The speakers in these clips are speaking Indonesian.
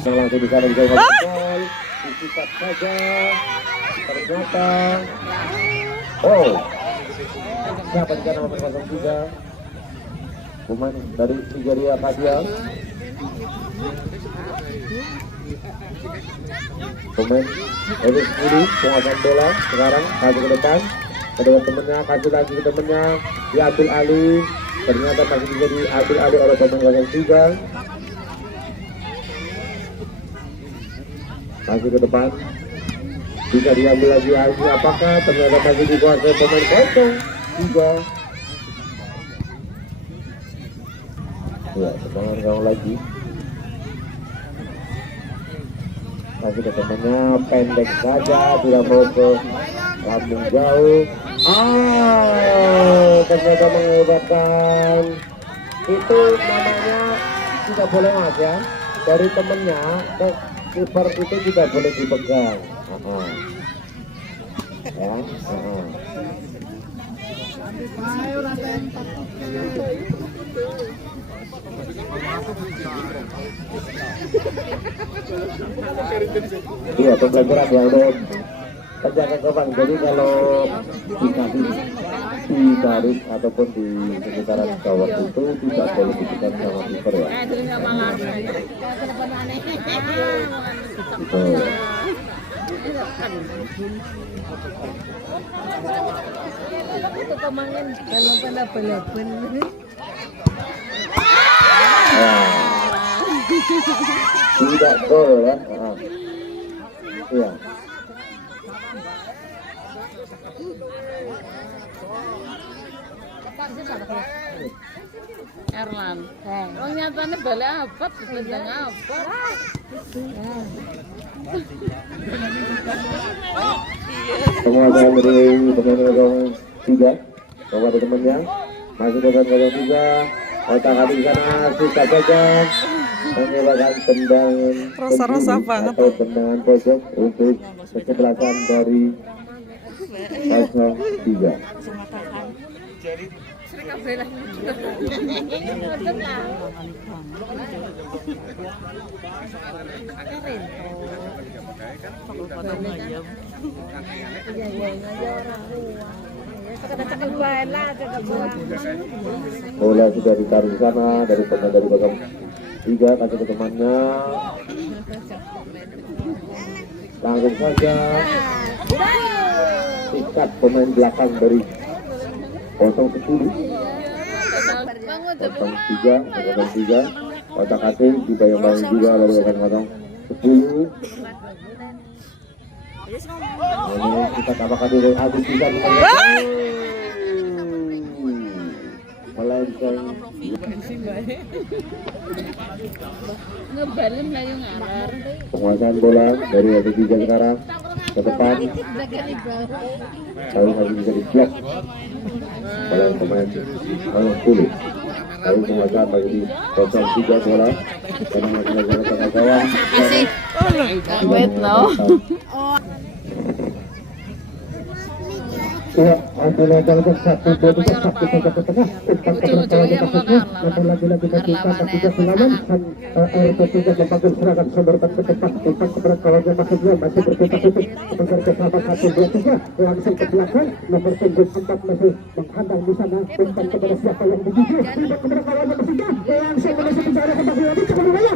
yang langsung di sana bisa gol, disikat saja. Ternyata, siapa di sana nomor 03? Pemain dari Nigeria Kadia. Pemain Elis Budi penguasaan bola sekarang kasih ke depan, kedua temennya kasih lagi ke temennya, diambil alih, ternyata masih bisa diambil alih oleh pemain 03. Masih ke depan, bisa diambil lagi alih, apakah ternyata masih dikuasai pemain 03. Ya, tekangan gawang lagi. Masih ke temannya, pendek saja, tidak mau ke lambung jauh. Ternyata mengakibatkan. Itu namanya tidak boleh mas ya. Dari temennya ke kiper itu tidak boleh dipegang. Ya, iya, pembelajaran ya untuk penjaga gawang. Jadi kalau dikasih di garis ataupun di sekitaran gawang itu tidak boleh dipegang sama kiper ya. Itu kemangin kalau pada balapan. Tidak gol ya. Iya. Erlan. Oh nyatanya balik apa? Tendang apa? Penguasaan dari pemain gawang 3. Bawa ada temannya. Masih dengan gawang 3. Otak hati di sana, sikat saja. Menyebarkan tendangan Rasa-rasa banget atau tendangan pojok untuk kesebelasan dari 03. Bola sudah ditaruh di sana dari pemain dari gawang 3, kasih ke temannya, langsung saja sikat pemain belakang dari 010. 03 otak ating dibayang-bayang juga dari rekan-rekan 10. Ini kita tambahkan dulu Agus bisa melenceng. Ngebalem lah yang ngarang. Penguasaan bola dari RT3 sekarang ke depan, lalu masih bisa diblok oleh pemain 10. Lalu penguasaan bagi di 03 bola karena masih lagi tengah gawang. Wait no. Ya, ambil lebar ke 1, 2, 3, 1 saja ke tengah. Umpan ke belakang maksudnya, namun lagi-lagi terbuka tak juga silaman. RT3 memanggil serangan sodorkan ke depan. Umpan ke belakang maksudnya masih berputar-putar. Mengejar ke sahabat 1, 2, 3, langsung ke belakang. Nomor punggung 4 masih menghadang di sana. Umpan kepada siapa yang begitu. Tidak ke belakang maksudnya, langsung menuju ke arah kembali lagi ke bola.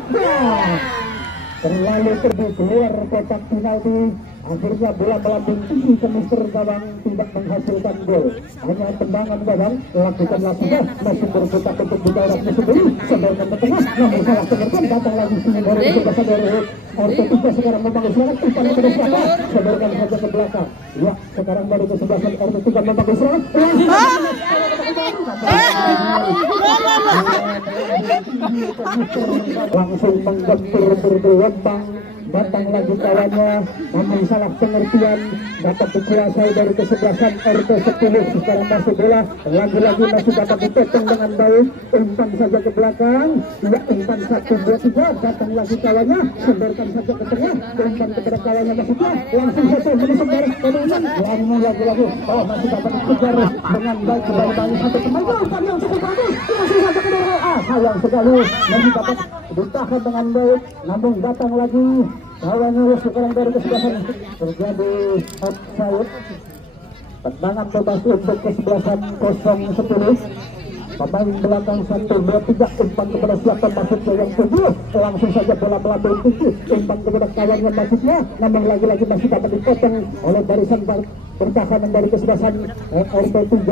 Terlalu terbit keluar kotak penalti. Akhirnya bola melambung tinggi ke Mister Gawang, tidak menghasilkan gol. Hanya tendangan Gawang, lakukan lakukan, masih berputar untuk berdarah sendiri, sodorkan ke tengah, namun salah pengertian, datang lagi dari kebebasan dari RT3 sekarang membangun serangan, umpan kepada siapa? Sodorkan saja ke belakang. Ya, sekarang baru kesebelasan RT3 membangun serangan. Langsung menggentur bergelombang. Datang lagi kawannya, namun salah pengertian, dapat dikuasai dari kesebelasan RT10. Sekarang masuk bola, lagi-lagi masih dapat dipotong dengan baik. Umpan saja ke belakang, ya umpan 1, 2, 3, datang lagi kawannya, sodorkan saja ke tengah, umpan kepada kawannya maksudnya, langsung saja menuju garis penurunan, lalu lagi-lagi, masih dapat dikejar dengan baik kembali satu teman, umpan yang cukup bagus, langsung saja ke bawah, sayang sekali masih dapat ditahan dengan baik, namun datang lagi kawannya sekarang dari kesebelasan terjadi offside. Tendangan bebas untuk kesebelasan 0-10. Pemain belakang 1, 2, 3 umpan kepada siapa maksudnya yang 7, langsung saja bola melambung tinggi umpan kepada kawannya maksudnya, namun lagi-lagi masih dapat dipotong oleh barisan pertahanan dari kesebelasan RT3.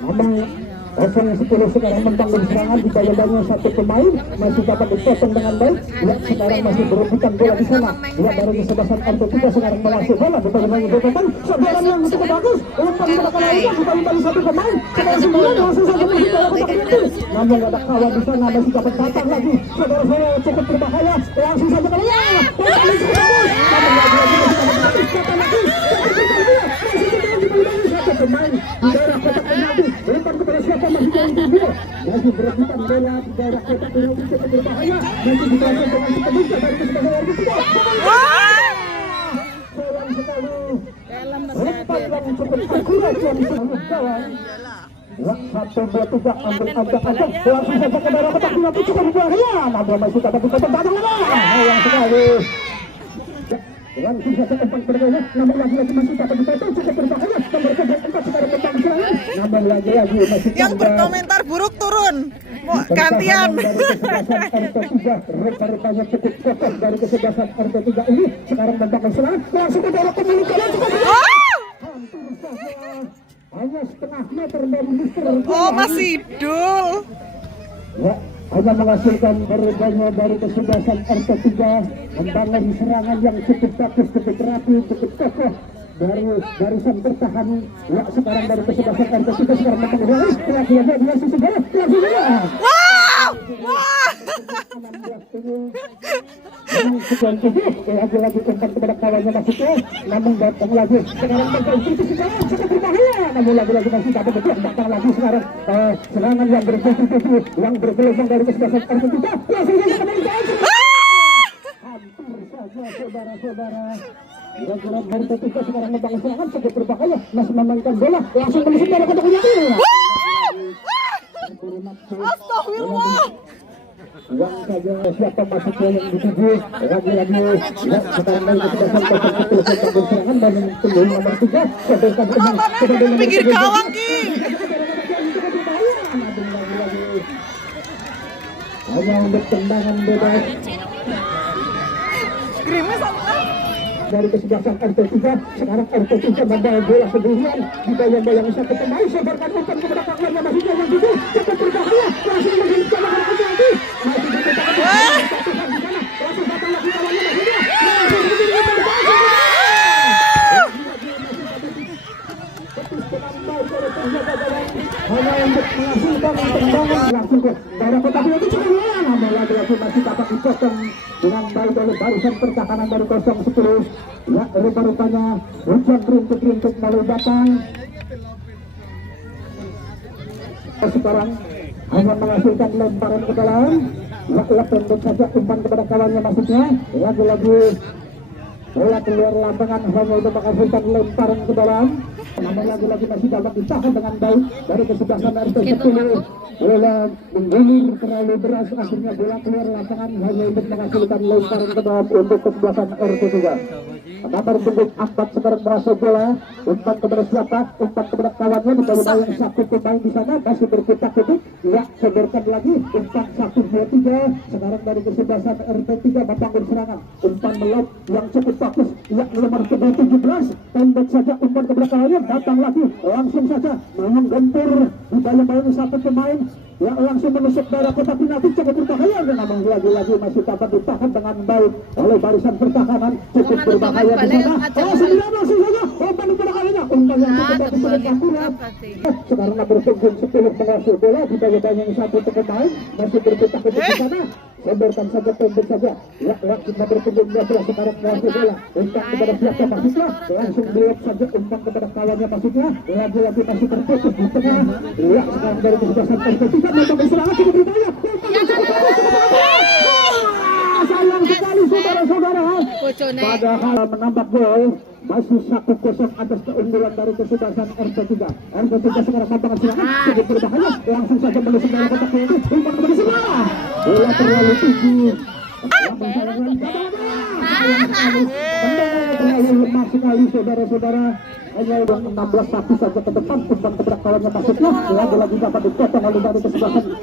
Namun 0-10 sekarang membangun serangan di bayangnya satu pemain masih dapat dipotong dengan baik. Ya, sekarang masih berebutan bola di sana. Ya, dari kesebelasan RT3 sekarang melasuki bola di bayangnya berpotong. Sebarang yang cukup bagus umpan kepada kawannya di satu pemain. Sekarang sembilan langsung saja masih bola kotak penalti. Namun ada kawan di sana masih dapat datang lagi. Saudara-saudara cukup berbahaya. Langsung saja keluar. Umpan cukup bagus. Namun lagi-lagi masih dapat datang lagi. Satu pemain di daerah kotak penalti. Umpan kepada siapa masih jauh tinggi. Masih berebutan bola di daerah kotak penalti cukup berbahaya. Masih dilakukan dengan si pemuda dari kesebelasan RT3. Sayang sekali. Umpan yang cukup akurat yang disambut kawan. Ya, 1, 2, 3 ambil ajak-ajak langsung saja ke daerah kotak penalti cukup berbahaya. Namun masih dapat dipotong datang lagi. Sayang sekali. Langsung saja umpan berbahaya, namun lagi-lagi masih dapat dipotong cukup berbahaya. Nomor 4 sekarang tentang serangan, namun lagi-lagi masih yang berkomentar buruk turun. Mau gantian. Dari kesebelasan RT3, rupa-rupanya cukup kokoh dari kesebelasan RT3 ini. Sekarang membangun serangan, langsung ke daerah pemilik bola cukup berbahaya. Hampir saja hanya setengah meter dari Mister. Oh, masih hidup. Ya, hanya menghasilkan berubahnya dari kesebelasan RT3 membangun serangan yang cukup bagus, cukup rapi, cukup kokoh dari barisan bertahan. Ya, sekarang dari kesebelasan RT3 sekarang membangun lagi-lagi dia sisi bola langsung bola. Wow! Wah! 16-7 lagi-lagi umpan kepada kawannya masuknya, namun datang lagi sekarang berkontribusi sekarang cukup berbahaya, namun lagi-lagi masih dapat betul datang lagi sekarang serangan yang berkontribusi yang bergelombang dari kesebelasan RT3 langsung saja kembali hampir saja saudara-saudara. Kira-kira dari RT3 sekarang membangun serangan cukup berbahaya, masih memainkan bola langsung menuju dari kotak penalti. Astagfirullah. Yang saja siapa masuknya yang dituju lagi-lagi ya, sekarang dari kesebelasan serangan dan pemain nomor 3 sebelkan Pinggir gawang ki. hanya untuk tendangan bebas Gerimis apa? dari kesebelasan RT3. Sekarang RT3 membawa bola sendirian di bayang-bayang satu pemain, sebarkan umpan kepada kawannya masih yang 7 cukup berbahaya langsung menghentikan langsung penalti masih ditekan di sana langsung datang lagi kawannya masih hanya untuk menghasilkan tendangan langsung ke daerah kotak penalti cukup bola, namun lagi-lagi masih dapat dipotong dengan baik oleh barisan pertahanan dari 0-10. Ya, rupa-rupanya hujan rintik-rintik mulai datang. Sekarang hanya menghasilkan lemparan ke dalam. Ya, pendek saja umpan kepada kawannya maksudnya. Lagi-lagi bola keluar lapangan hanya untuk menghasilkan lemparan ke dalam. Namun lagi-lagi masih dapat ditahan dengan baik dari kesebelasan RT10. Bola menggulir terlalu deras, akhirnya bola keluar lapangan hanya untuk menghasilkan lemparan ke dalam untuk kesebelasan RT3. Nomor punggung 4 sekarang merasa bola umpan kepada siapa? Umpan kepada kawannya di bawah yang satu pemain di sana masih berkutak-kutuk. Ya, sebarkan lagi umpan 1, 2, 3 sekarang dari kesebelasan RT3 membangun serangan. Umpan melot yang cukup bagus. Ya, nomor 17 pendek saja umpan kepada kawannya, datang lagi langsung saja menggentur di bawah satu pemain. Ya, langsung menusuk daerah kotak penalti cukup berbahaya, namun lagi-lagi masih dapat ditahan dengan baik oleh barisan pertahanan cukup berbahaya di sana. Langsung saja umpan kepada kawannya, umpan yang cukup bagus oleh akurat. Sekarang nomor punggung 10 menguasai bola di bawah yang satu pemain masih berkutak-kutuk di sana. Sebarkan saja pendek saja. Ya, langsung nomor punggung 12 sekarang menguasai bola. Umpan kepada siapa maksudnya? Langsung belok saja umpan kepada kawannya maksudnya. Lagi-lagi masih terputus di tengah. Ya, sekarang dari kesebelasan RT3 membangun serangan cukup berbahaya. Sayang sekali saudara-saudara. Padahal menambah gol masih 1-0 atas keunggulan dari kesebelasan RT3. RT3 sekarang membangun serangan cukup berbahaya. Langsung saja menusuk dalam kotak penalti. Umpan kepada siapa? bola terlalu tinggi. Terlalu lemah sekali saudara-saudara. Hanya 16 sapi saja ke depan, umpan keberak kawannya masuknya. Lagi-lagi dapat dipotong oleh dari kesebelasan.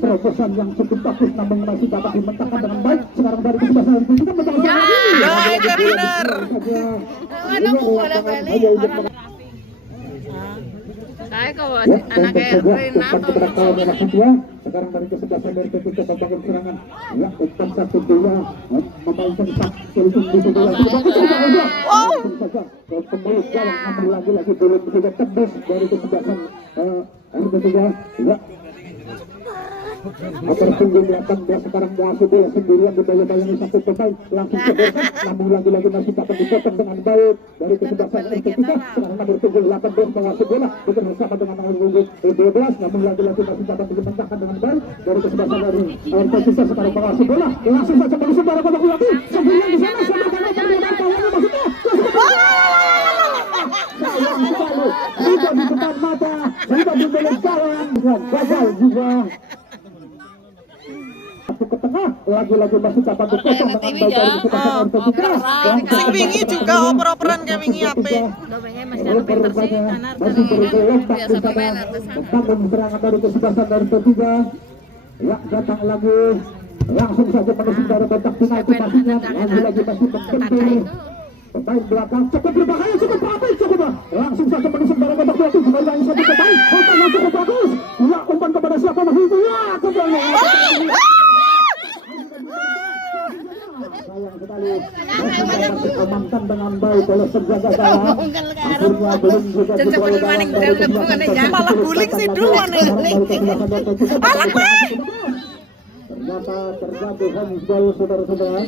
Terobosan yang cukup bagus namun masih dapat dimentahkan dengan baik. Sekarang dari kesebelasan kita menang lagi. Baik, benar. Kayak kalau Ya, anaknya Rina umpan keberak kawannya masuknya. Sekarang dari kesebelasan dari ketika membangun serangan. Ya, umpan 1-2 memainkan satu di sebelah. Langsung saja pemilik gawang namun lagi-lagi belum bisa tembus dari kesebelasan RT3. Ya, Tertunggu 18 sekarang Muasih bola sendirian dibayang-bayangi satu pemain langsung kebesan, namun lagi-lagi masih dapat dipotong dengan baik dari kesebelasan RT3. Sekarang nomor punggung 18 Muasih bola bersama dengan nomor punggung 12, namun lagi-lagi masih dapat dimentahkan dengan baik dari kesebelasan dari RT3. Sekarang Muasih bola langsung saja menuju bola kotak lagi sendirian di sana sama dengan kawannya maksudnya sayang sekali tidak di depan mata, tidak di belakang gawang, gagal juga. Ke tengah, lagi-lagi masih dapat dipotong dengan baik dari kesebelasan RT3. Sing wingi juga oper-operan kayak wingi ape. Masih bergelombang di sana, membangun serangan dari kesebelasan RT3. Ya, datang lagi, langsung saja menuju dari kotak penalti pastinya. Lagi-lagi masih mengendur. Pemain belakang cukup berbahaya, cukup apik, cukup langsung saja menuju dari kotak penalti. Kembali lagi satu pemain, umpan yang cukup bagus. Ya, umpan kepada siapa masih itu? Ya, kembali. Sayang sekali masih amankan dengan baik oleh penjaga gawang. Akhirnya belum juga dibawa gawang dari kesebelasan. Malah guling sih dulu nih. Ternyata terjadi handball saudara-saudara.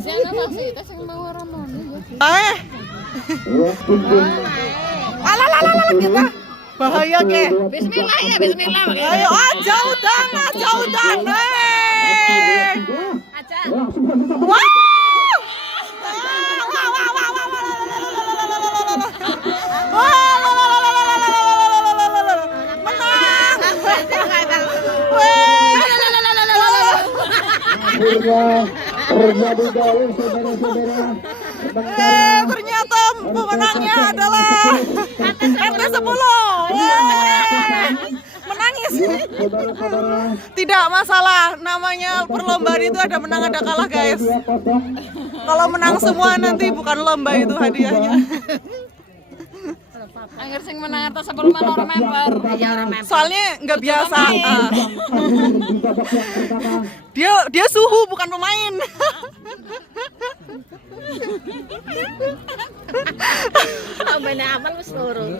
Ya, punggung. Alah kita. Bahaya ke. Bismillah ya, bismillah. Ayo jauh dan. Langsung saja satu. Akhirnya terjadi gol saudara-saudara. Ternyata pemenangnya adalah RT10. Menangis. Saudara-saudara, Tidak masalah, namanya perlombaan itu ada menang ada kalah guys. Kalau menang semua nanti bukan lomba itu hadiahnya. Angger sing menang atas 10 orang member. Ya orang member. Soalnya nggak biasa. Dia suhu bukan pemain. Bener apa lu turun.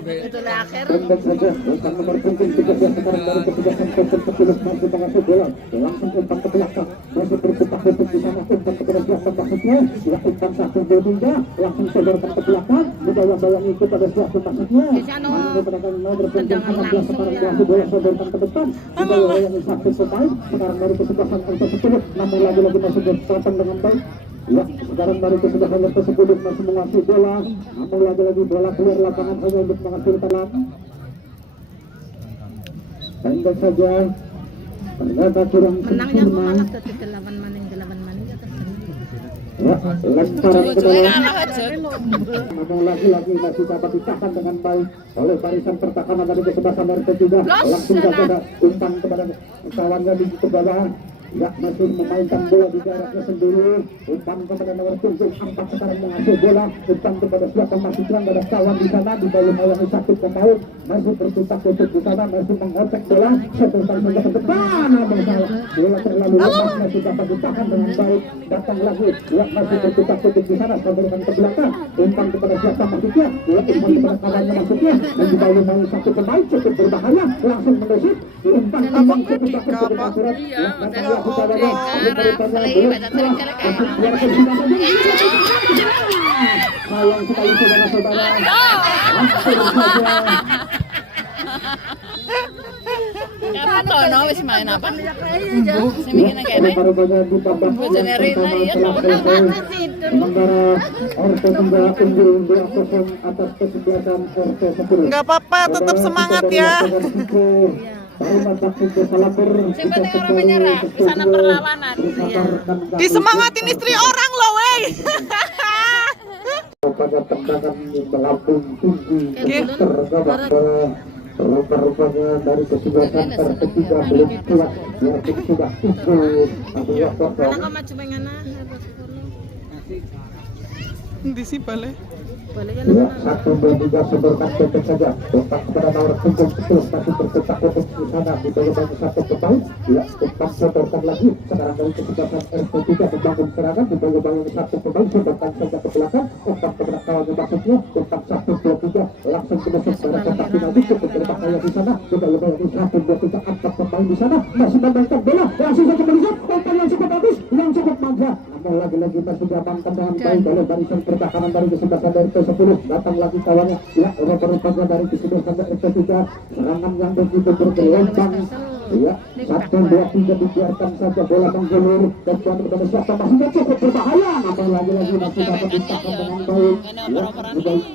Itulah akhir. Tembak saja, umpan nomor punggung 13 sekarang dari kesebelasan Persib masih mengasuh bola, langsung umpan ke belakang, masih berputar-putar di sana, umpan ke belakang maksudnya, ya umpan 1-2 langsung sodorkan ke belakang, dibayang-bayang itu pada suatu maksudnya, ini pedagang nomor punggung 16 sekarang masih bola sodorkan ke depan, dibayang-bayang satu pemain, sekarang dari kesebelasan RT10, namun lagi-lagi masih berpotong dengan baik. Ya, sekarang dari kesebelasan RT10 masih menguasai bola, namun lagi-lagi bola keluar lapangan hanya untuk menghasilkan lang. Pendek saja, ternyata kurang Menangnya sempurna. malah tadi 8 maning. Ya, lemparan ke dalam. Namun lagi-lagi masih dapat ditahan dengan baik oleh barisan pertahanan dari kesebelasan RT3. Langsung saja ada umpan kepada kawannya di kebawah. Ya, masih memainkan bola di jaraknya sendiri. Umpan kepada nomor punggung 4 sekarang mengasuh bola. Umpan kepada siapa masih kurang ada kawan di sana di bawah yang sakit pemain. Masih berputar-putar di sana, masih mengocek bola. Sebentar saja ke depan, namun salah. Bola terlalu lemah, masih dapat ditahan dengan baik. Datang lagi, ya masih berputar-putar di sana, sodorkan ke belakang. Umpan kepada siapa maksudnya? Ya, umpan kepada kawannya maksudnya. Dan di bawah yang satu pemain cukup berbahaya, langsung menusuk. Umpan kawan cukup bagus dengan surat. Sayang sekali saudara-saudara. Kapan to no wis main apa? Sing mikirnya kene. Bojone Rina iya to. Sementara RT3 unggul 2-0 atas kesebelasan RT10. Nggak apa-apa, tetap semangat ya. Yang penting orang menyerah, di sana perlawanan. Disemangatin istri orang loh, wey. Pada tendangan melambung tinggi tergabak rupa-rupanya dari kesebelasan ketiga belum kuat yang sudah tujuh adalah kosong. Di si balik. Ya, 1-2-3 seberkat cocok saja. Lepas kepada nomor punggung betul masih tercetak untuk di sana di bawah satu pemain. Ya, umpan sodorkan lagi. Sekarang dari kesebelasan RT3 membangun serangan di bawah satu pemain. Sodorkan saja ke belakang. Umpan kepada kawannya maksudnya. Umpan 1-2-3 langsung ke musuh pada kontak dinamik cukup berbahaya di sana. Di bawah 1-2-3 empat pemain di sana masih memainkan bola. Langsung saja melihat umpan yang cukup bagus, yang cukup manja. Namun lagi-lagi masih diamankan dengan baik oleh barisan pertahanan dari kesebelasan dari 10 datang lagi kawannya. Ya, rupa-rupanya dari kesebelasan dari RT3 serangan yang begitu bergelombang. Ya, 1-2-3 dibiarkan saja bola menggulur dan tuan kepada siapa masih cukup berbahaya. Namun lagi-lagi masih dapat ditahan dengan baik. Ya,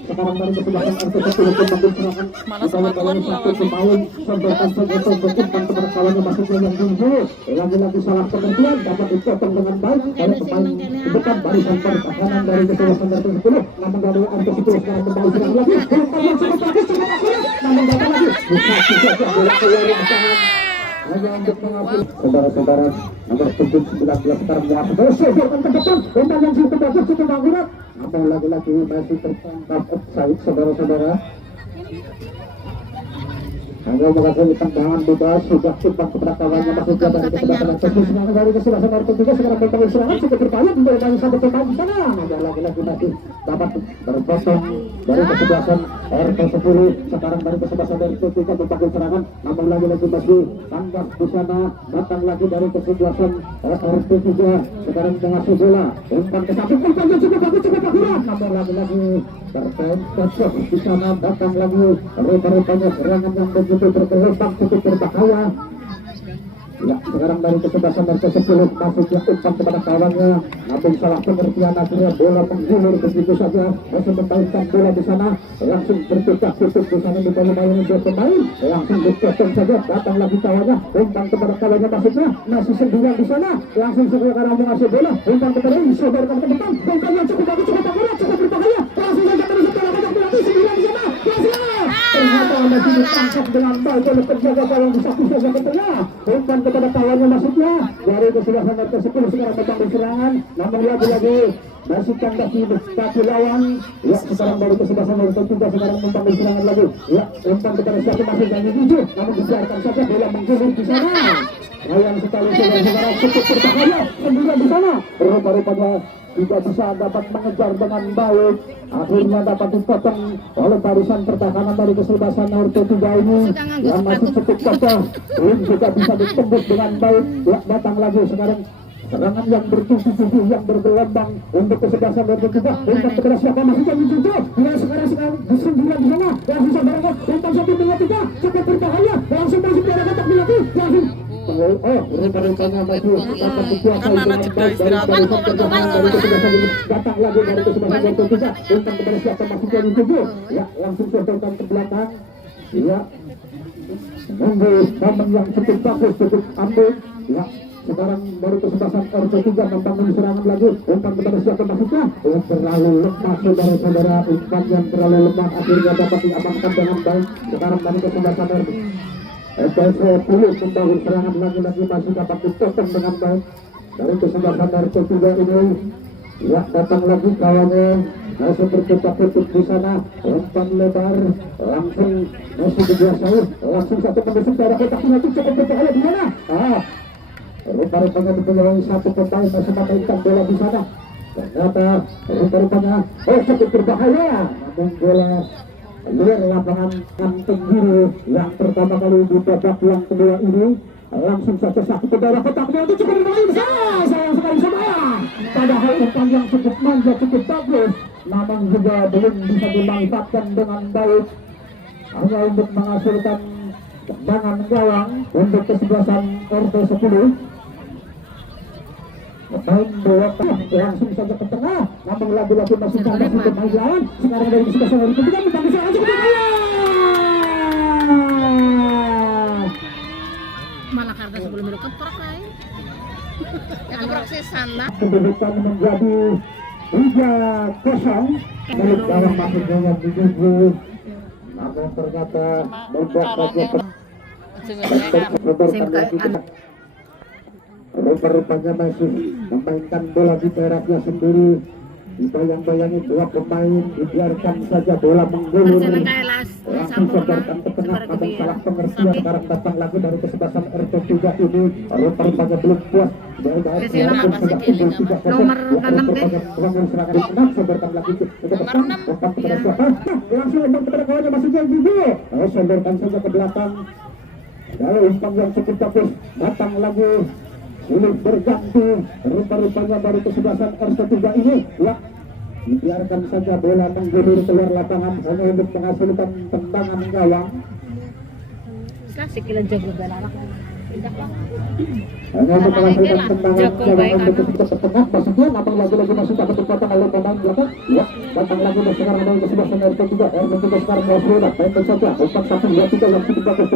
sekarang dari kesebelasan RT10 pun mengambil serangan. Kawan-kawan satu pemain sodorkan saja umpan kepada kawannya maksudnya yang tinggi. Lagi-lagi salah pengertian dapat dipotong dengan baik oleh pemain depan barisan pertahanan dari kesebelasan RT10. Namun dari RT10 sekarang kembali serang lagi. Umpan yang cukup bagus cukup akurat. Namun datang lagi bisa saja bola keluar yang sangat hanya untuk mengambil saudara-saudara nomor 19 sekarang melakukan sodorkan ke depan. Umpan yang cukup bagus cukup akurat. Namun lagi-lagi masih tertangkap offside saudara-saudara. Hanya menghasilkan tendangan bebas sudah umpan kepada kawannya maksudnya dari kesebelasan serangan dari kesebelasan RT3 sekarang membangun serangan cukup berbahaya dari satu pemain di sana. Namun lagi-lagi masih dapat berpotong dari kesebelasan RT10 sekarang dari kesebelasan RT3 membangun serangan. Namun lagi-lagi masih tanggap di sana datang lagi dari kesebelasan RT3 sekarang mengasih bola umpan ke samping umpan yang cukup bagus cukup akurat. Namun lagi-lagi terpecah di sana datang lagi rupa-rupanya serangan yang begitu bergelombang cukup berbahaya. Ya, sekarang dari kesebelasan RT10 masuknya umpan kepada kawannya. Namun salah pengertian akhirnya bola menggulur begitu saja. Masih membaikkan bola di sana. Langsung bertugas tutup di sana di bawah main dua pemain. Langsung dipotong saja. Datang lagi kawannya. Umpan kepada kawannya maksudnya. Masih sendirian di sana. Langsung sekarang mengasih bola. Umpan kepada ini. Sodorkan ke depan. Umpan yang cukup bagus, cukup akurat, cukup berbahaya. Langsung saja terus bola banyak berarti sendirian di sana. Ternyata masih ditangkap dengan baik oleh penjaga gawang di saku saja ke tengah. Umpan kepada kawannya maksudnya dari kesebelasan RT10 sekarang membangun serangan. Namun lagi-lagi masih kandas di kaki lawan. Ya, sekarang dari kesebelasan RT3 sekarang membangun serangan lagi. Ya, umpan kepada siapa masih jangan hijau. Namun dibiarkan saja bola menggulur di sana. Sayang sekali saudara-saudara cukup berbahaya sendirian di sana. Rupa-rupanya tidak bisa dapat mengejar dengan baik. Akhirnya dapat dipotong oleh barisan pertahanan dari kesebelasan RT3 ini yang masih cukup kokoh. Belum juga bisa ditembus dengan baik. Ya, datang lagi sekarang serangan yang bertujuh-tujuh yang bergelombang untuk kesebelasan RT3. Umpan kepada siapa masih yang dicucuk. Ya, sekarang sendirian di sana. Langsung saudara umpan 1-2-3 cukup berbahaya. Langsung masuk di arah kotak penalti. Langsung rupa-rupanya masih dapat dikuasai dengan baik dari barisan pertahanan dari kesebelasan ini. Datang lagi dari kesebelasan RT3. Umpan kepada siapa masih yang dicucuk. Ya, langsung sodorkan ke belakang. Ya, menunggu momen yang cukup bagus cukup ambil. Ya, sekarang dari kesebelasan RT3 membangun serangan lagi. Umpan kepada siapa maksudnya? Terlalu lemah saudara-saudara. Umpan yang terlalu lemah akhirnya dapat diamankan dengan baik. Sekarang dari kesebelasan RT10 membangun serangan lagi-lagi masih dapat dipotong dengan baik dari kesebelasan RT3 ini. Ya, datang lagi kawannya masih bertutup di sana. Umpan lebar langsung masih dibiasai. Langsung satu menusuk daerah kotak penalti cukup berbahaya di mana? Rupa-rupanya dipenuhi satu pemain masih memainkan bola di sana. Ternyata rupa-rupanya cukup berbahaya. Namun bola luar lapangan tinggi yang pertama kali di babak yang kedua ini. Langsung saja sakit ke daerah kotaknya itu cukup berbahaya di sana. Sayang sekali saudara. Padahal umpan yang cukup manja cukup bagus, namun juga belum bisa dimanfaatkan dengan baik. Hanya untuk menghasilkan tendangan gawang untuk kesebelasan RT10. Main bola langsung saja ke tengah, namun lagi-lagi masih kandas untuk main lawan. Sekarang dari kesebelasan RT3 membangun serangan cukup berbahaya. belum ketrak aja. Ya ketrak sisan lah. Kedudukan menjadi 3-0 menit dalam masuknya yang 70. Namun ternyata membuat saja rupa-rupanya masih memainkan bola di daerahnya sendiri. Dibayang-bayangi dua pemain, dibiarkan saja bola menggulur. Langsung sebarkan ke tengah, ada salah pengertian. Sekarang datang lagi dari kesebelasan RT3 ini. Rupa-rupanya belum puas. Walaupun sudah unggul 3-0. Nomor 6 serangan senang, sebarkan lagi ke depan. Umpan kepada siapa? Langsung umpan kepada kawannya masih jauh juga. Sebarkan saja ke belakang. Lalu umpan yang cukup bagus, datang lagi. Sulit berganti, rupa-rupanya dari kesebelasan RT3 ini. Ya, dibiarkan saja bola menggulur keluar lapangan hanya untuk menghasilkan tendangan gawang. Sekilan jago galarak. Hanya untuk menghasilkan tendangan gawang untuk ke tengah. Maksudnya datang lagi masih dapat dipotong oleh pemain belakang. Ya, datang lagi sekarang dari kesebelasan RT3. RT3 sekarang mau sudah main saja. Umpan 1-2-3 yang cukup bagus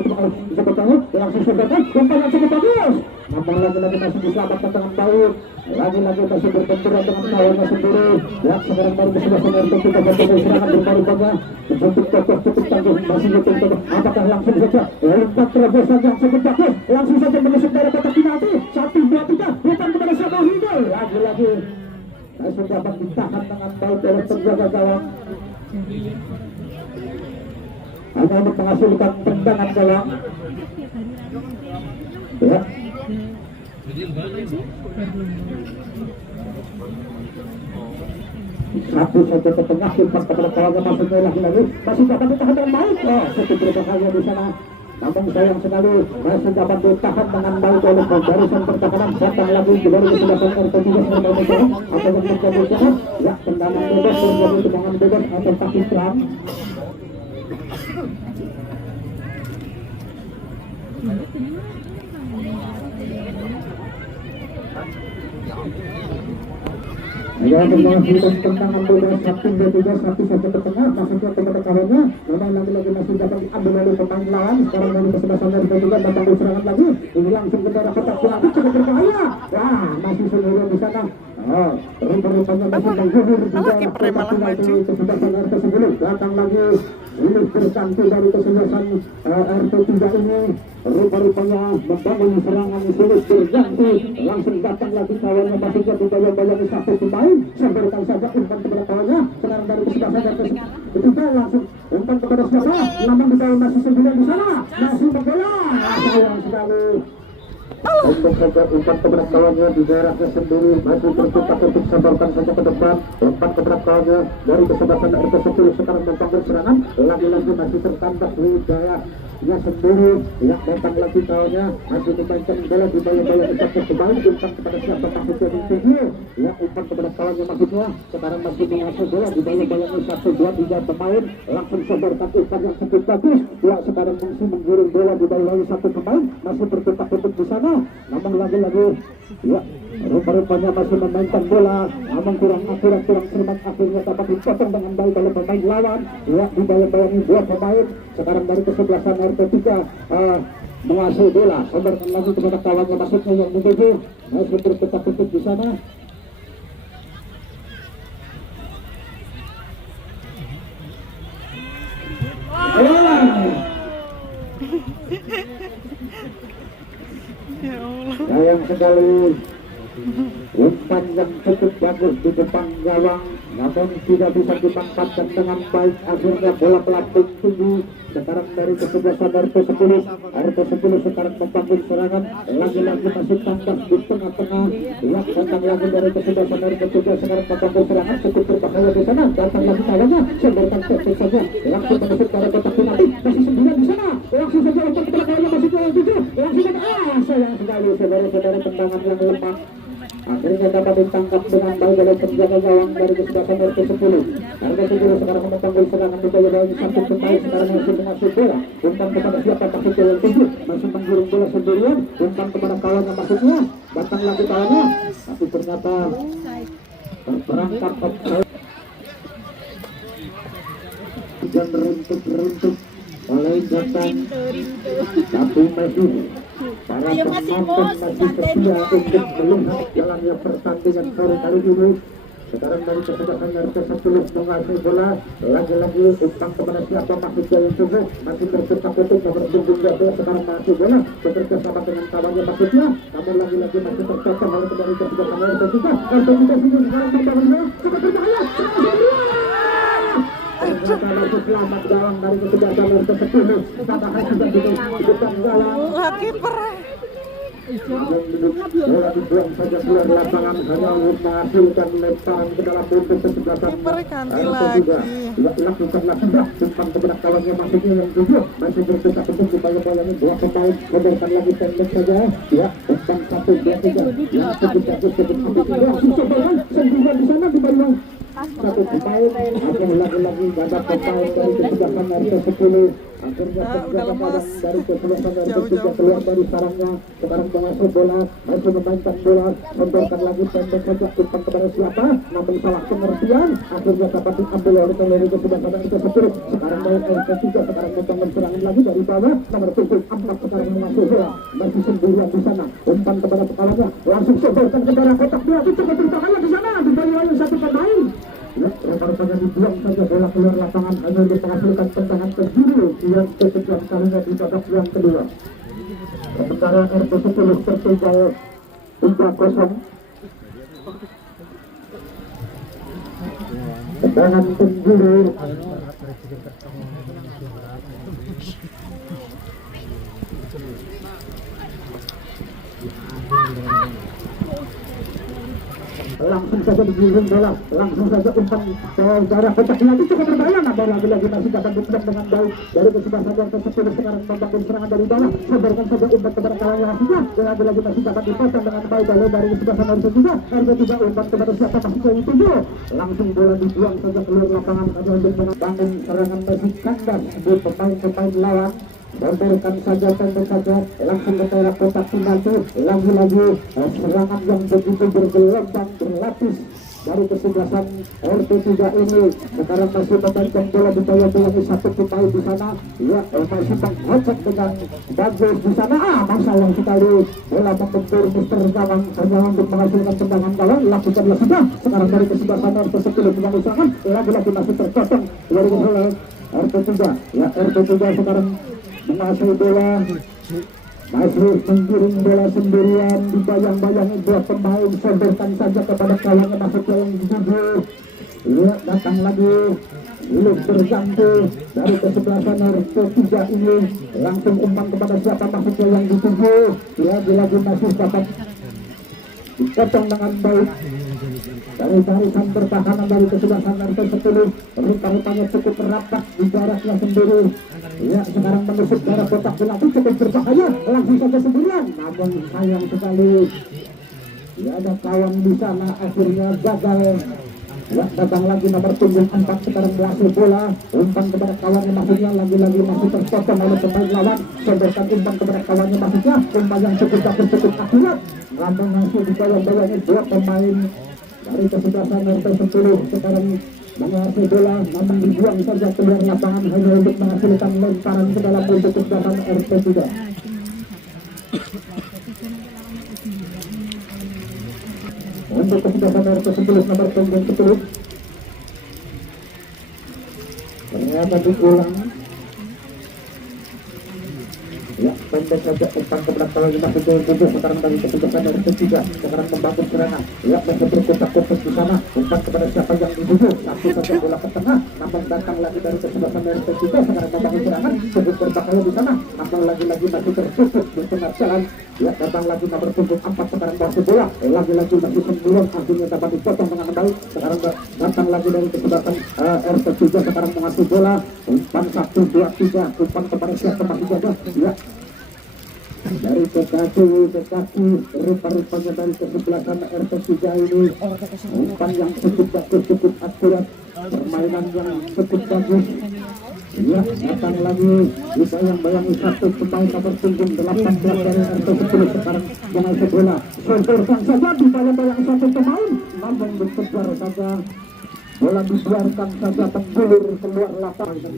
bisa bertanggung. Langsung sebarkan umpan yang cukup bagus. Namun lagi-lagi masih diselamatkan dengan baik. Lagi-lagi masih berbenturan dengan kawannya sendiri. Ya, sekarang baru kesebelasan RT3 bertemu serangan berbaru-baru. Cukup kokoh, cukup tangguh, masih betul-betul. Apakah langsung saja umpan terobosan yang cukup bagus, langsung saja menusuk dari kotak penalti. 1-2-3, umpan kepada Samuel Hidul. Lagi-lagi masih dapat ditahan dengan baik oleh penjaga gawang. Hanya untuk menghasilkan tendangan gawang. Ya. Satu saja ke tengah, umpan kepada kawannya masuknya lagi-lagi masih dapat ditahan dengan baik. Oh, cukup berbahaya di sana. Namun sayang sekali masih dapat ditahan dengan baik oleh barisan pertahanan. Datang lagi dari kesebelasan RT3 sebagai mencari apa yang terjadi di sana. Ya, tendangan bebas menjadi tendangan bebas atau kaki serang. Ya, untuk menghasilkan tendangan bebas 1-2-3, satu saja ke tengah, masuknya kepada kawannya. Memang lagi-lagi masih dapat diambil oleh pemain lawan. Sekarang dari kesebelasan RT3 datang serangan lagi. Ini langsung ke daerah kotak penalti, cukup berbahaya. Wah, masih sendirian di sana. Oh, rupa-rupanya masih menggulur di daerah kotak penalti kesebelasan RT10. Datang lagi ini berganti dari kesebelasan RT3 ini. Rupa-rupanya membangun serangan sulit berganti. Langsung datang lagi kawannya masuknya dibayang-bayangi satu pemain. Sebarkan saja umpan kepada kawannya. Sekarang dari kesebelasan RT3 langsung umpan kepada siapa? Namun dibawa masih sendirian di sana. Masih berbola. Sayang sekali. Untuk saja umpan kepada kawannya di daerahnya sendiri masih berputar untuk sebarkan saja ke depan. Umpan kepada kawannya dari kesebelasan RT10 sekarang membangun serangan. Lagi-lagi masih tertandas di daerahnya sendiri. Ya, datang lagi kawannya masih memainkan bola di bayang-bayang satu pemain. Umpan kepada siapa masuknya di tinggi. Ya, umpan kepada kawannya masuknya sekarang masih mengasih bola di bayang-bayang 1-2-3 pemain. Langsung sebarkan umpan yang cukup bagus. Ya, sekarang masih menggiring bola di bayang-bayang satu pemain. Masih berputar untuk di sana. Namun lagi-lagi ya, rupa-rupanya masih memainkan bola, namun kurang akurat, kurang cermat, akhirnya dapat dipotong dengan baik oleh pemain lawan. Ya, dibayang-bayangi dua pemain. Sekarang dari kesebelasan RT3 menguasai bola, sebarkan lagi kepada kawannya masuknya yang menuju, masih berputar di sana. Sayang sekali umpan yang cukup bagus di depan gawang, namun tidak bisa dimanfaatkan dengan baik. Akhirnya bola pelapuk tinggi. Sekarang dari kesebelasan RT10 sekarang membangun serangan. Lagi-lagi masih tandas di tengah-tengah. Yang datang lagi dari kesebelasan RT3 sekarang membangun serangan. Cukup berbahaya di sana. Datang lagi kawannya, sebarkan teknik saja. Langsung menusuk dari kotak penalti. Masih sendirian di sana. Langsung saja umpan kepada kawannya masih jauh tujuh. Langsung sayang sekali saudara-saudara, tendangan yang lemah. Akhirnya dapat ditangkap dengan baik oleh penjaga gawang dari kesebelasan RT10. RT10 sekarang membangun serangan di bayang-bayang satu pemain. Sekarang masih mengasih bola. Umpan kepada siapa masuknya yang tujuh. Masih menggiring bola sendirian. Umpan kepada kawannya masuknya. Datang lagi kawannya. Tapi ternyata terperangkap dan rintuk oleh datang. Tapi masih Ayo masih setia untuk melihat jalannya pertandingan sore kali ini. Sekarang dari kesebelasan RT 10 menguasai bola, lagi-lagi umpan kepada siapa masih yang sungguh, masih tercetak untuk nomor punggung jatuh. Sekarang masih bola bekerja sama dengan kawannya maksudnya, namun lagi-lagi masih tercetak oleh dari kesebelasan RT 3. RT 3 sini sekarang membangun bola, cukup berbahaya. Masih selamat gawang dari kesebelasan RT 10. Tambahan sudah dibutuhkan gawang. Kiper. Bola dibuang saja keluar lapangan, hanya menghasilkan lemparan ke dalam buntut kesebelasan ganti RT lagi. 3. Tidak dilakukanlah sudah umpan kepada kawannya masuknya yang 7 masih bercetak untuk dibayang-bayangi dua pemain, memberikan lagi pendek saja ya, umpan 1, 2, 3 yang cukup bagus langsung cobakan sendirian di sana dibayang satu pemain akan lagi-lagi ganda pemain dari kesebelasan RT 10. Akhirnya penjaga kadang dari kesebelasan RT 3 keluar dari sarangnya. Sekarang menguasai bola, masih memainkan bola, mendorkan lagi pendek saja umpan kepada siapa, namun salah pengertian. Akhirnya dapat diambil oleh dari kesebelasan RT 10. Sekarang dari RT 3 sekarang membangun serangan lagi dari bawah, nomor 4 sekarang menguasai bola, masih sendirian di sana. Umpan kepada kepalanya, langsung sebarkan ke daerah kotak bola, itu berbahaya di sana, dibayar oleh satu pemain. Ya, rupanya dibuang saja bola keluar lapangan, hanya untuk menghasilkan tendangan ke kiri yang kesekian kalinya di babak yang kedua. Sementara RT 10 tertinggal 3-0. Tendangan penjuru langsung saja digiring bola, langsung saja umpan ke daerah kotak penalti, cukup berbahaya. Namun lagi-lagi masih dapat dipegang dengan baik dari kesebelasan RT 10. Sekarang membangun serangan dari bawah, sebarkan saja umpan kepada kawannya Hafiza, lagi-lagi masih dapat dipasang dengan baik dari kesebelasan RT 3. RT 3 umpan kepada siapa masih yang 7, langsung bola dibuang saja keluar lapangan hanya untuk membangun serangan masih kandas di pemain-pemain lawan. Memberikan saja pendek saja langsung ke daerah kotak penalti, lagi-lagi serangan yang begitu bergelombang berlapis dari kesebelasan RT 3 ini. Sekarang masih memainkan bola di bawah satu pemain di sana ya, masih menghocek dengan bagus di sana. Sayang sekali bola membentur Mister Gawang hanya untuk menghasilkan tendangan gawang. Lakukanlah sudah sekarang dari kesebelasan RT 10 dengan usaha, lagi-lagi masih terpotong dari kesebelasan RT 3 ya. RT 3 sekarang menguasai bola, masih menggiring bola sendirian, dibayang-bayangi dua pemain, sodorkan saja kepada kawannya masuk ke yang 7. Ya, datang lagi Lulus berganti dari kesebelasan RT 3 ini, langsung umpan kepada siapa masuk ke yang 7. Ya, lagi masih dapat dipotong dengan baik dari barisan pertahanan dari kesebelasan RT 10. Rupa-rupanya cukup rapat di jaraknya sendiri. Ya, sekarang menusuk darah kotak penalti, cukup berbahaya, langsung saja sendirian. Namun sayang sekali, ya ada kawan di sana, akhirnya gagal. Ya, datang lagi nomor punggung 4 sekarang menguasai bola, umpan kepada kawannya masuknya, lagi-lagi masih terpotong oleh pemain lawan. Sodorkan umpan kepada kawannya masuknya, umpan yang cukup akurat, namun masih dibayang-bayangi dua pemain dari kesebelasan RT 10. Sekarang menguasai bola, namun dibuang saja keluar lapangan hanya untuk menghasilkan lemparan ke dalam untuk kesebelasan RT 3. Untuk kesebelasan RT 10 nomor punggung 10 ternyata diulang. Ya, pendek saja umpan kepada kalau kita masuk ke sekarang dari kesebelasan RT 3. Sekarang membangun serangan. Ya, masih berkotak-kotak di sana. Umpan kepada siapa yang dituju. Langsung saja bola ke tengah. Namun datang lagi dari kesebelasan RT 3. Sekarang membangun serangan. Cukup berbahaya di sana. Namun lagi-lagi masih tertutup di tengah jalan. Ya, datang lagi nomor punggung 4 sekarang masuk bola. Lagi-lagi masih sembulan. Akhirnya dapat dipotong dengan baik. Sekarang datang lagi dari kesebelasan RT 3. Sekarang mengasih bola. Umpan 1, 2, 3. Umpan kepada siapa masih jaga. Ya, dari ke kaki rupa-rupanya dari kesebelasan RT 3 ini umpan yang cukup bagus, cukup akurat, permainan yang cukup bagus. Ya, datang lagi dibayang-bayangi satu pemain nomor punggung 18 dari RT 10 sekarang menguasai bola, sodorkan saja dibayang-bayangi satu pemain, namun berkejar saja bola dibiarkan saja tergulur keluar lapangan.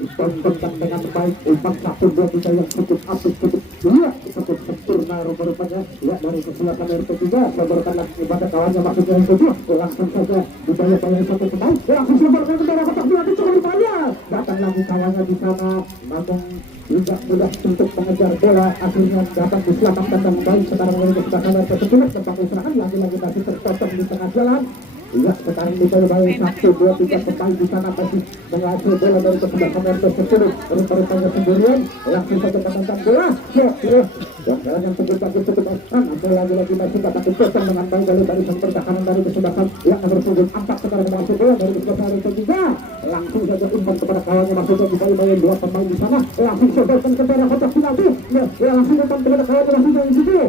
Ditontonkan dengan baik, umpan 1-2 bisa yang cukup apik, cukup sempurna rupa-rupanya. Ya, dari kesempatan RT3 sabarkan lagi pada kawannya, maksudnya yang kedua langsung saja didaya-daya satu pemain, langsung sabarkan ke daerah kotak penalti, cukup dipaya. Datang lagi kawannya di sana, namun tidak mudah untuk mengejar bola, akhirnya dapat diselamatkan dengan baik. Sekarang dari kesempatan RT10 tentang serangan lagi-lagi masih terpotong di tengah jalan. Iya, sekarang dibayar 1-2-3 pemain di sana masih menghasil bola dari kesempatan RT10. Rupa-rupanya sendirian, langsung saja menentang bola. Jalan yang cukup aman, atau lagi-lagi masih dapat dipotong dengan baik dari barisan pertahanan dari kesempatan yang nomor 4. Sekarang menghasil bola dari kesempatan RT3. Langsung saja umpan kepada kawannya, maksudnya dibayar 2 pemain di sana. Langsung sebarkan ke daerah kotak penalti. Ya, langsung umpan kepada kawannya, maksudnya di situ.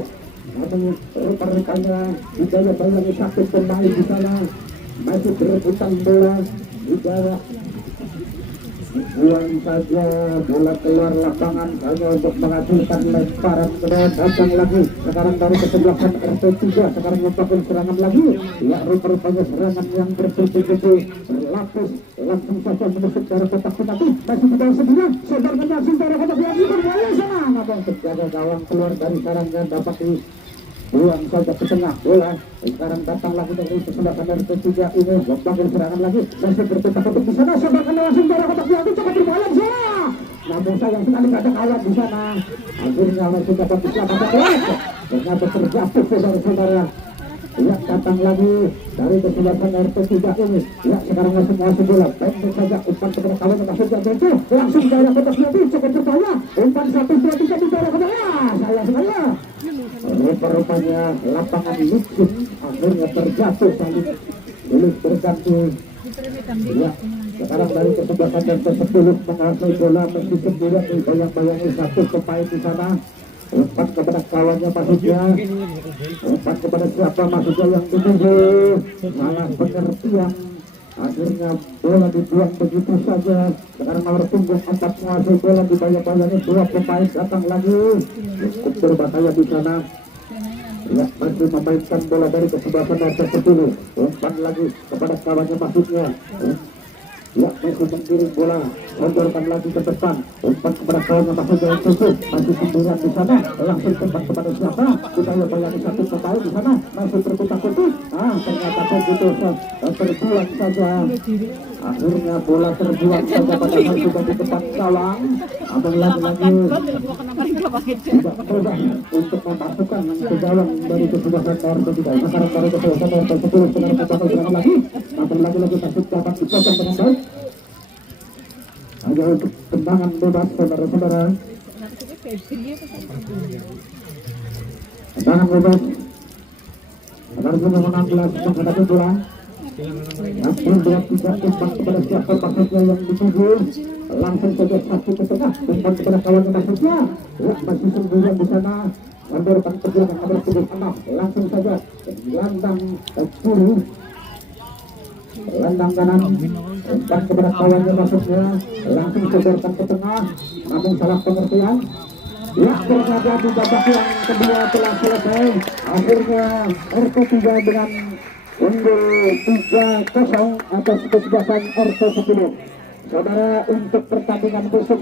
Namun rupa-rupanya didaya-dayangi 1 pemain di sana, masih berebutan bola di daerah. Buang saja bola keluar lapangan hanya untuk menghasilkan lemparan ke dalam. Datang lagi sekarang dari kesebelasan RT3, sekarang membangun serangan lagi. Ya, rupa-rupanya serangan yang bertubi-tubi berlapis, langsung saja menusuk dari kotak penalti. Masih di bawah 9, sebarkan langsung dari kotak penalti, berbahaya sana. Namun penjaga gawang keluar dari sarangnya, dapat buang saja ke tengah bola. Sekarang datang lagi dari kesempatan RT3 ini, membangun serangan lagi, masih bertutak-tutuk di sana, sebarkan langsung dari kotak penalti, cukup berbahaya di sana. Namun sayang sekali tidak ada kawan di sana. Akhirnya masih dapat diselamatkan. Ternyata terjatuh saudara-saudara. Ya, datang lagi dari kesempatan RT3 ini. Ya, sekarang langsung bola. Pendek saja umpan kepada kawan yang maksudnya itu. Langsung dari kotak penalti, cukup berbahaya. Umpan 1-2-3 di daerah kotak. Sayang sekali. Rupa-rupanya lapangan licin, akhirnya terjatuh saling boleh berganti. Ya, sekarang dari kesempatan RT10 menghasil bola meski sendirian, bayang-bayangi 1 pemain di sana. Umpan kepada kawannya, maksudnya umpan kepada siapa maksudnya yang ditunggu, malah pengertian. Akhirnya bola dibuang begitu saja. Sekarang nomor punggung 4 menguasai bola, dibayang-bayangi 2 pemain datang lagi, cukup berbahaya di sana. Ya, masih memainkan bola dari kesebelasan RT10. Umpan lagi kepada kawannya, maksudnya ya, masih menggiring bola, sontorkan lagi ke depan. Umpan kepada kawannya, maksudnya yang susu, masih sendirian di sana. Langsung tempat kepada siapa? Dibayang-bayangi 1 pemain di sana, masih berkutak-kutuk. Ternyata begitu terbuang saja. Akhirnya bola terbuang saja, padahal sudah di depan gawang. Namun lagi-lagi tidak mudah untuk memasukkan ke gawang dari kesebelasan RT3. Sekarang dari kesebelasan RT10 sekarang membangun serangan lagi. Namun lagi-lagi masih dapat dipotong dengan baik. Hanya untuk tendangan bebas, saudara-saudara. Tendangan bebas. Sekarang sudah 16 menghadapi bola. Namun berat tidak umpan kepada siapa maksudnya yang dituju. Langsung saja 1 ke tengah, umpan kepada kawannya maksudnya. Ya, masih sendirian di sana. Mendorongkan ke belakang nomor 6. Langsung saja gelandang kiri, gelandang kanan, umpan kepada kawannya maksudnya. Langsung sodorkan ke tengah, namun salah pengertian. Ya, ternyata di babak yang kedua telah selesai. Akhirnya RT3 dengan unggul 3-0 atas kesebelasan RT10. Saudara, untuk pertandingan besok